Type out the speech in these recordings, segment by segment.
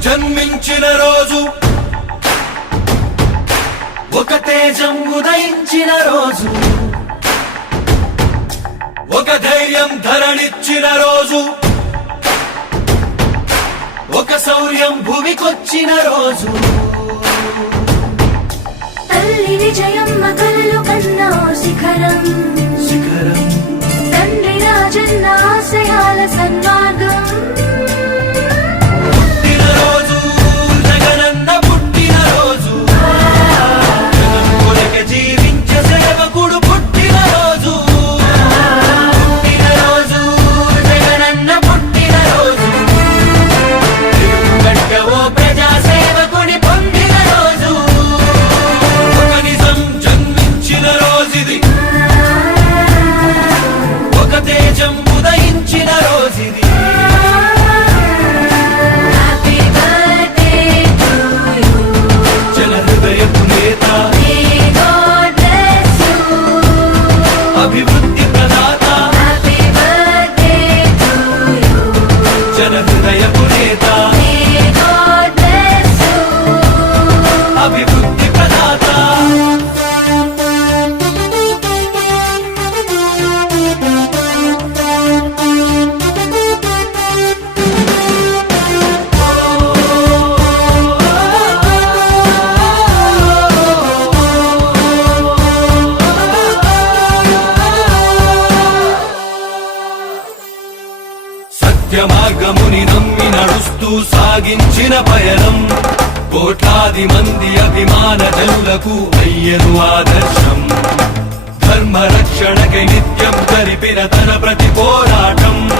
జన్మించిన రోజు. ఒక తేజం ఉదయించిన రోజు. ఒక ధైర్యం ధరణిచ్చిన రోజు. ఒక శౌర్యం భూమికొచ్చిన రోజు. తల్లి విజయమ్మ కలలు కన్నా శిఖరం. నడుస్తూ సాగించిన పయనం. కోట్లాది మంది అభిమాన జనులకు అయ్యను ఆదర్శం. ధర్మ రక్షణకై నిత్యం జరిపిన తన ప్రతి పోరాటం.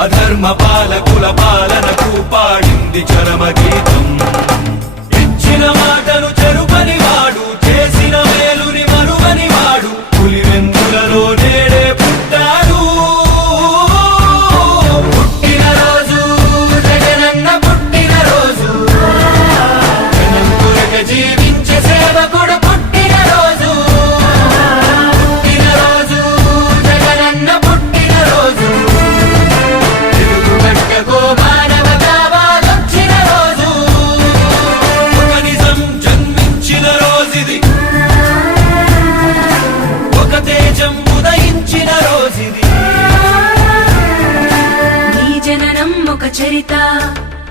అధర్మ పాలకుల పాలనకు పాడింది చరమ గీతం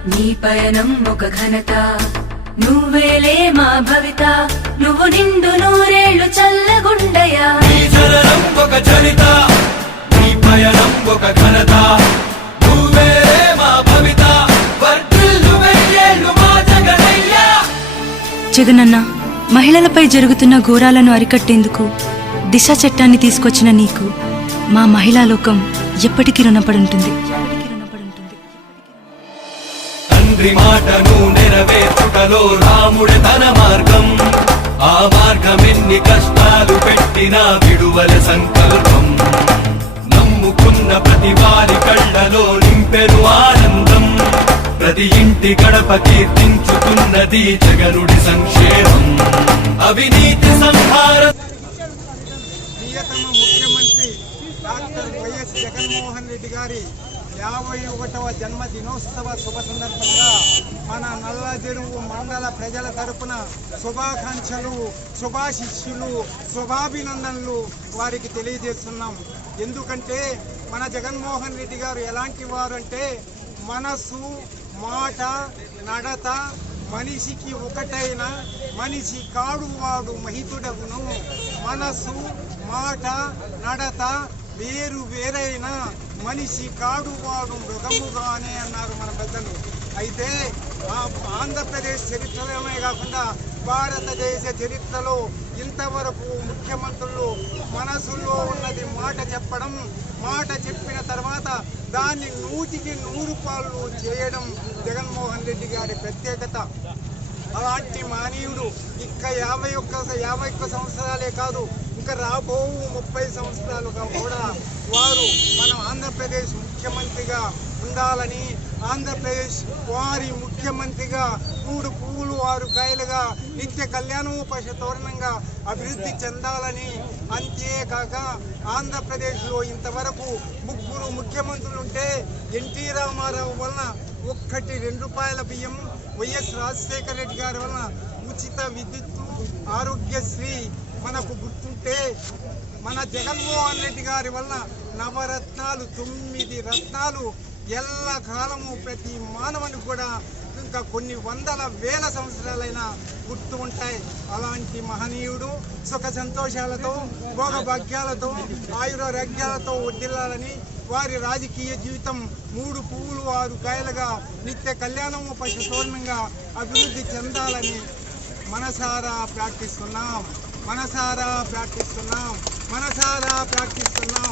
నీ పయనం ఒక ఘనత. నువ్వేలే మా భవిత. నువ్వు నిండు నూరేళ్ళు చల్లగుండయా నీ జననం ఒక చరిత. నీ పయనం ఒక ఘనత. నువ్వేరే మా భవిత. వర్ధిల్లు వెయ్యేళ్ళు మా జగనయ్యా. జగనన్న మహిళలపై జరుగుతున్న ఘోరాలను అరికట్టేందుకు దిశ చట్టాన్ని తీసుకొచ్చిన నీకు మా మహిళా లోకం ఎప్పటికీ రుణపడి తండ్రి మాటను నెరవేర్చుటలో రాముడి తన మార్గం. ఆ మార్గం ఎన్ని కష్టాలు పెట్టినా విడువల సంకల్పం. నమ్ముకున్న ప్రతి వారి కళ్ళలో నింపెను ఆనందం. ప్రతి ఇంటి గడప కీర్తించుతున్నది జగనుడి సంక్షేమం. అవినీతి సంహార ముఖ్యమంత్రి డాక్టర్ వైఎస్ జగన్మోహన్ రెడ్డి గారి యాభై ఒకటవ జన్మ దినోత్సవ శుభ సందర్భంగా మన నల్ల చెరువు మండల ప్రజల తరపున శుభాకాంక్షలు శుభాశిష్యులు శుభాభినందనలు వారికి తెలియజేస్తున్నాం. ఎందుకంటే మన జగన్మోహన్ రెడ్డి గారు ఎలాంటి వారు అంటే మనసు మాట నడత మనిషికి ఒకటైన మనిషి కాడు వాడు మహితుడగును. మనసు మాట నడత వేరు వేరైన మనిషి కాడు వాడు మృగముగానే అన్నారు మన పెద్దలు. అయితే ఆ ఆంధ్రప్రదేశ్ చరిత్రలోనే కాకుండా భారతదేశ చరిత్రలో ఇంతవరకు ముఖ్యమంత్రులు మనసులో ఉన్నది మాట చెప్పడం మాట చెప్పిన తర్వాత దాన్ని నూటికి నూరు పాళ్ళు చేయడం జగన్మోహన్ రెడ్డి గారి ప్రత్యేకత. అలాంటి మానవుడు ఇక యాభై ఒక్క యాభై ఒక్క సంవత్సరాలే కాదు ఇంకా రాబో ముప్పై సంవత్సరాలుగా కూడా వారు మన ఆంధ్రప్రదేశ్ ముఖ్యమంత్రిగా ఉండాలని ఆంధ్రప్రదేశ్ వారి ముఖ్యమంత్రిగా మూడు పువ్వులు ఆరు కాయలుగా నిత్య కళ్యాణోపశ తోరణంగా అభివృద్ధి చెందాలని అంతేకాక ఆంధ్రప్రదేశ్లో ఇంతవరకు ముగ్గురు ముఖ్యమంత్రులు ఉంటే ఎన్టీ రామారావు వలన ఒక్కటి రెండు రూపాయల బియ్యం వైఎస్ రాజశేఖర రెడ్డి గారి వలన ఉచిత విద్యుత్తు ఆరోగ్యశ్రీ మనకు గుర్తుంటే మన జగన్మోహన్ రెడ్డి గారి వల్ల నవరత్నాలు తొమ్మిది రత్నాలు ఎల్ల కాలము ప్రతి మానవునికి కూడా ఇంకా కొన్ని వందల వేల సంవత్సరాలైనా గుర్తు ఉంటాయి. అలాంటి మహనీయుడు సుఖ సంతోషాలతో భోగభాగ్యాలతో ఆయురారోగ్యాలతో వడ్డిల్లాలని వారి రాజకీయ జీవితం మూడు పువ్వులు ఆరు కాయలుగా నిత్య కళ్యాణము పశుతోర్ణంగా అభివృద్ధి చెందాలని మనసారా ప్రార్థిస్తున్నాం. మనసారా ప్రార్థిస్తున్నాం. మనసారా ప్రార్థిస్తున్నాం.